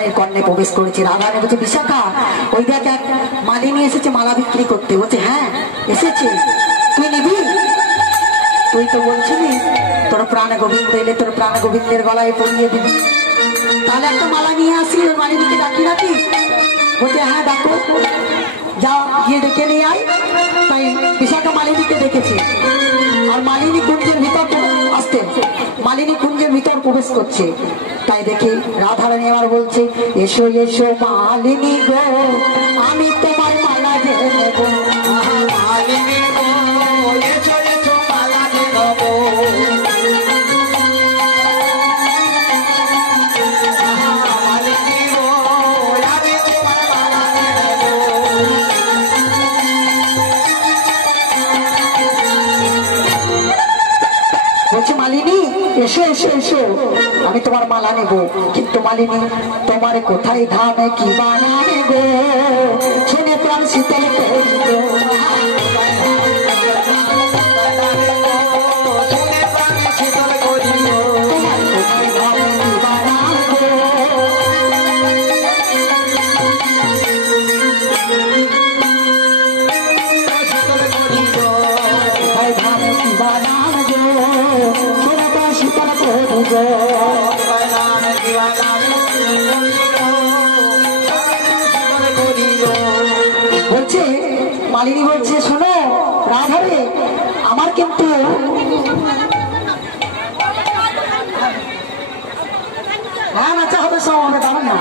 রাধারানীর কর্ণে প্রবেশ করেছে। রাধারানী বলছে বিশাখা ওই দেখ এক মালিনী এসেছে মালা বিক্রি করতে। বলছে হ্যাঁ এসেছে, তুই নিবি? তুই তো বলছিলি তোর প্রাণ গোবিন্দ এলে তোর প্রাণ গোবিন্দের গলায় পরিয়ে দিবি, তাহলে একটা মালা নিয়ে আসি, ওই মালিনীকে ডাকি নাকি? বলছে হ্যাঁ ডাকো, যাও গিয়ে ডেকে নিয়ে আয়। তাই বিশাখা মালিনীকে ডেকেছে, আর মালিনী কুঞ্জের ভিতর আসতে মালিনী কুঞ্জের ভিতর প্রবেশ করছে। তাই দেখি রাধারানী আবার বলছে এসো এসো মালিনী গো আমি তোমার মালা দিয়ে নেব। মালিনী গো এসো এসো মালা দিয়ে নেব। বলছে মালিনী এসো এসো এসো আমি তোমার মালা নেব, কিন্তু মালিনী তোমার কোথায় ধামে কি বানাবে গো শুনে প্রাণ শীতল বলছে মালিনী বলছে শোনো রাধারে আমার কিন্তু হ্যাঁ নাচা হবে সব হবে তেমন না।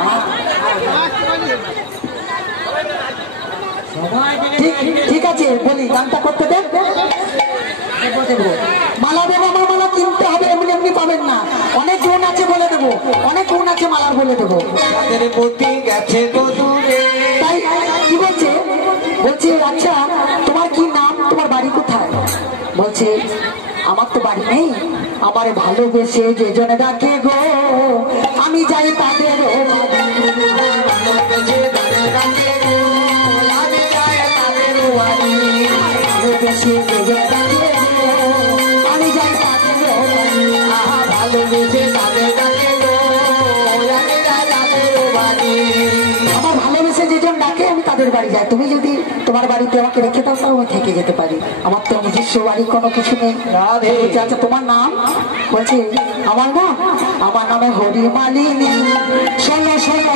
ঠিক আছে বলি গানটা করতে দেব, মালা দেবো আমার মালা কিনতে হবে, এমনি এমনি পাবেন না, অনেক গুণ আছে বলে দেবো, অনেক গুণ আছে মালার বলে দেবো। তাই কি বলছে বলছে আচ্ছা তোমার কি নাম, তোমার বাড়ি কোথায়? বলছে আমার তো বাড়ি নেই, আমার ভালোবেসে যে জনে ডাকে গো আমি যাই তাদের আমি যাই ভালোবেসে তাদের ডাকে গো আমার ভালোবেসে যেজন ডাকে আমি তাদের বাড়ি যাই। তুমি যদি তোমার বাড়িতে আমাকে রেখে দাও তাও আমি থেকে যেতে পারি, আমার তো নিজস্ব বাড়ি কোনো কিছু নেই। আচ্ছা তোমার নাম? বলছে আমার নাম আমার নামে হরি মালিনী শোনো শোনো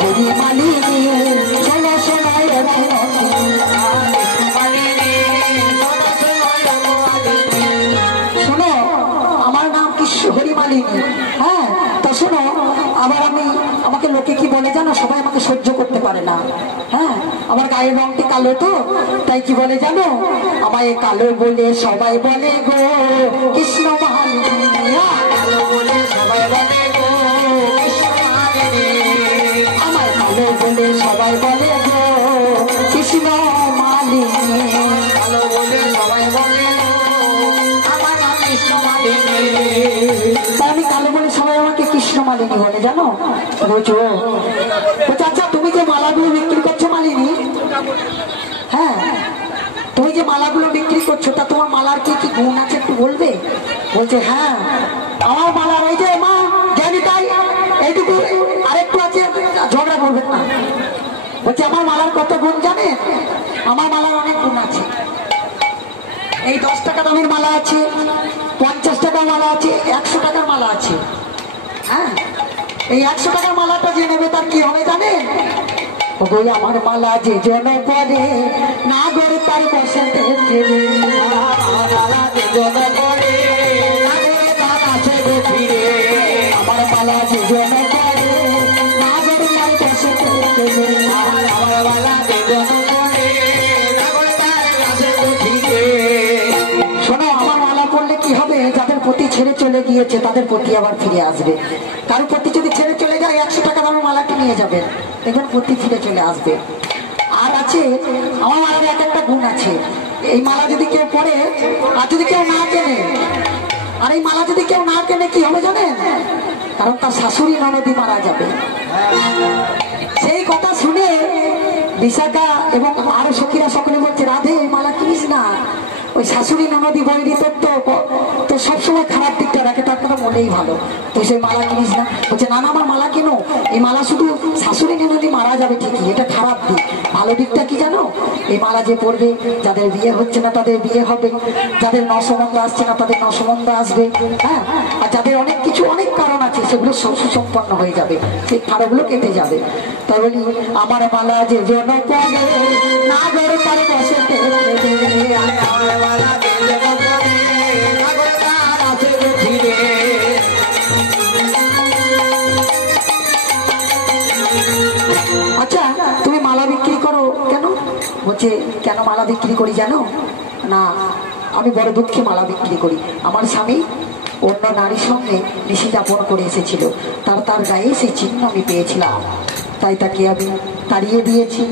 হরি মালিনী শোনো শোনো শোনো আমার নাম কি হরি মালিনী। হ্যাঁ তা শোনো আবার আমাকে লোকে কি বলে জানো, সবাই আমাকে সহ্য করতে পারে না। হ্যাঁ আমার গায়ের রংটি কালো তো তাই কি বলে জানো, আমায় কালো বলে সবাই বলে গো কৃষ্ণ মালিনী, কালো বলে সবাই বলে গো কৃষ্ণ মালিনী, আমায় কালো বলে সবাই বলে গো কৃষ্ণ মালিনী, কালো বলে সবাই বলে আমার নাম কৃষ্ণ মালিনী। আমি কালো বলে সবাই আমাকে কৃষ্ণ মালিনী বলে জানো। বুঝো বলছে আচ্ছা তুমি যে মালাগুলো বিক্রি করছো মালিনী, হ্যাঁ তুমি যে মালাগুলো বিক্রি করছো তা তোমার মালার কি কি গুণ আছে একটু বলবে? বলছে হ্যাঁ আমার মালার ওই যে মা জানি তাই এইটুকু আরেকটু আছে, ঝগড়া করবেন না। বলছে আমার মালার কত গুণ জানেন? আমার মালার অনেক গুণ আছে। এই 10 টাকা দামের মালা আছে, 50 টাকার মালা আছে, 100 টাকার মালা আছে। হ্যাঁ এই 100 টাকার মালাটা যে নেবে তার কি হবে জানেন? ওই আমার মালা যে জন পরে না গড়ে তার বসতে আমার মালা যে জন পরে না গড়ে তার বসতে আমার মালা যে জন পরে না গড়ে তার বসতে। শোনো আমার মালা পড়লে কি হবে, যাদের প্রতি ছেড়ে চলে গিয়েছে তাদের প্রতি আবার ফিরে আসবে। কারো প্রতি যদি ছেড়ে চলে যায় 100 টাকা দামের মালাটি নিয়ে যাবেন, দেখবেন প্রতি ফিরে চলে আসবে। আর আছে আমার মালার এক একটা গুণ আছে, এই মালা যদি কেউ পরে আর যদি কেউ না কেনে, আর এই মালা যদি কেউ না কেনে কি হবে জানেন? কারণ তার শাশুড়ি ননদী মারা যাবে। সেই কথা শুনে বিশাখা এবং আরো সখীরা সকলে বলছে রাধে এই মালা কিনিস না, ওই শাশুড়ি ননদী বৈরি তোর সবসময় খারাপ দিকটা রাখে, তার কথা মনেই ভালো। তুই সেই মালা কিনিস না? বলছে না না, আমার মালা কেন, এই মালা শুধু শাশুড়ি নিলে মারা যাবে ঠিকই, এটা খারাপ দিক। ভালো দিকটা কি জানো? এই মালা যে পড়বে, যাদের বিয়ে হচ্ছে না তাদের বিয়ে হবে, যাদের নসমন্ধ আসছে না তাদের নসমন্ধ আসবে, হ্যাঁ, আর যাদের অনেক কিছু অনেক কারণ আছে সেগুলো সুসম্পন্ন হয়ে যাবে, সেই কারণগুলো কেটে যাবে। তাই বলি আমার মালা যে জন পড়ে না গড়ে তার বসে আচ্ছা তুমি মালা বিক্রি করো কেন? বলছে কেন মালা বিক্রি করি জানো না? আমি বড় দুঃখে মালা বিক্রি করি। আমার স্বামী অন্য নারীর সঙ্গে নিশি যাপন করে এসেছিল, তার গায়ে সেই চিহ্ন আমি পেয়েছিলাম, তাই তাকে আমি তাড়িয়ে দিয়েছি,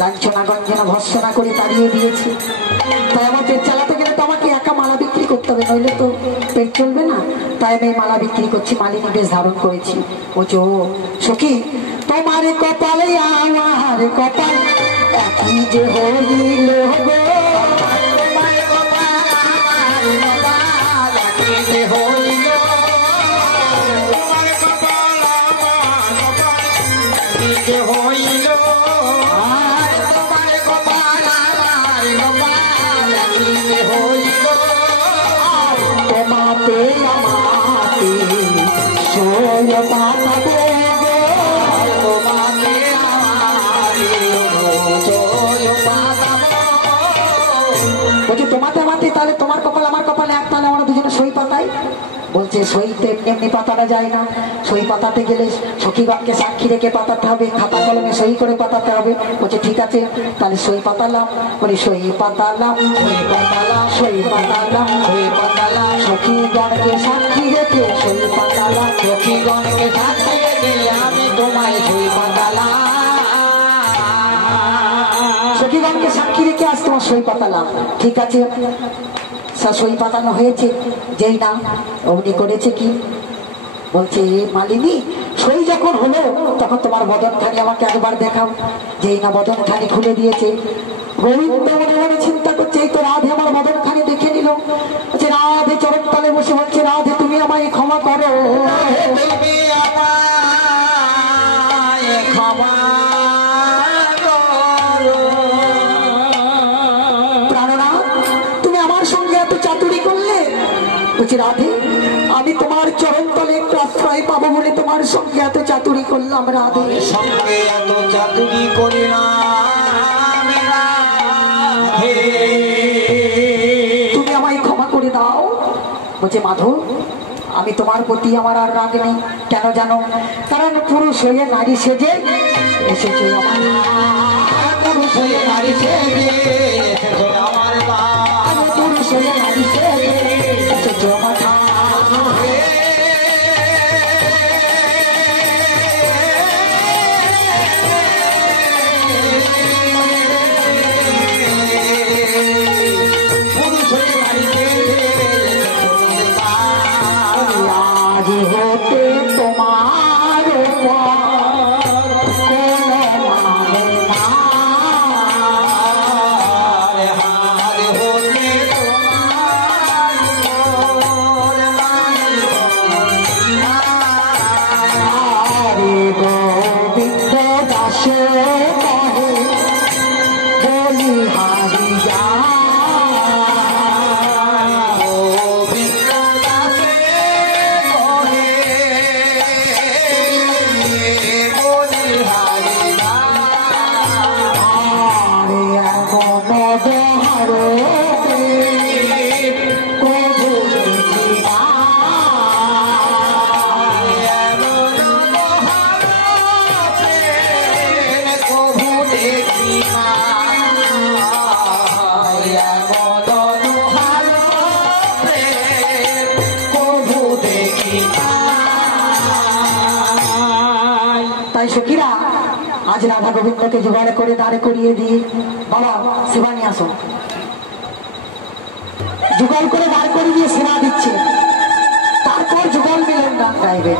লাঞ্ছনা গঞ্জনা ভর্সনা করে তাড়িয়ে দিয়েছি। তাই আমার পেট চালাতে গেলে তো আমাকে একা মালা বিক্রি করতে হবে, নইলে তো পেট চলবে না। তাই আমি মালা বিক্রি করছি, মালিনী বেশ ধারণ করেছি। বলছো সখী তোমার কপালে আমার কপাল একই যে হইল গো, তোমাতে আমাতে সোয় পাতাবো, তোমাতে বলছে তোমাতে আমাতে, তাহলে তোমার কপাল আমার কপালে এক, তাহলে আমরা দুজনে সই পাতাই। বলছে সইতে এমনি এমনি পাতাটা যায় না, সই পাতাতে গেলে সখীগণকে সাক্ষী রেখে পাতাতে হবে, খাতা কলমে সই করে পাতাতে হবে। বলছে ঠিক আছে, তাহলে সই পাতালাম। বলে সই পাতালাম, সই পাতালাম, সই পাতালাম, সই পাতালাম, সখীগণকে সাক্ষী রেখে সই পাতালাম, সখীগণকে সাক্ষী রেখে আমি তোমায় সই পাতালাম, সখীগণকে সাক্ষী রেখে আজ তোমার সই পাতালাম। ঠিক আছে, সই পাতানো হয়েছে, যেই না অমনি করেছে কি, বলছে মালিনী সই যখন হলো তখন তোমার বদনখানি আমাকে একবার দেখাও। যেই না বদনখানি খুলে দিয়েছে, গোবিন্দ মনে মনে চিন্তা করছে এই তো রাধে আমার বদনখানি দেখে নিল। বলছে রাধে চরণ তলে বসে বলছে রাধে তুমি আমায় ক্ষমা করো, তুমি আমায় ক্ষমা করো, প্রাণনাথ তুমি আমার সঙ্গে এত চাতুরি করলে। বলছি রাধে আমি তোমার চরণ তলে একটু আশ্রয় পাবো বলে তোমার সঙ্গে এত চাতুরি করলাম, রাধে সঙ্গে এত চাতুরি করলাম, তুমি আমায় ক্ষমা করে দাও। বলছে মাধব আমি তোমার প্রতি আমার আর রাগ নেই, কেন জানো? কারণ পুরুষ হয়ে নারী সেজে এসেছে আমার, পুরুষ হয়ে নারী সেজে এসেছে আমার, পুরুষ হয়ে নারী সেজে এসেছে আমার। होते तुम्हार गोविंद दास बोली हारी जा সখীরা আজ রাধা গোবিন্দকে জোগাড় করে দাঁড়ে করিয়ে দিয়ে বাবা সেবা নিয়ে আসো, জোগাড় করে দাঁড় করিয়ে দিয়ে সেবা দিচ্ছে, তারপর যুগল মিলন গান গাইবে।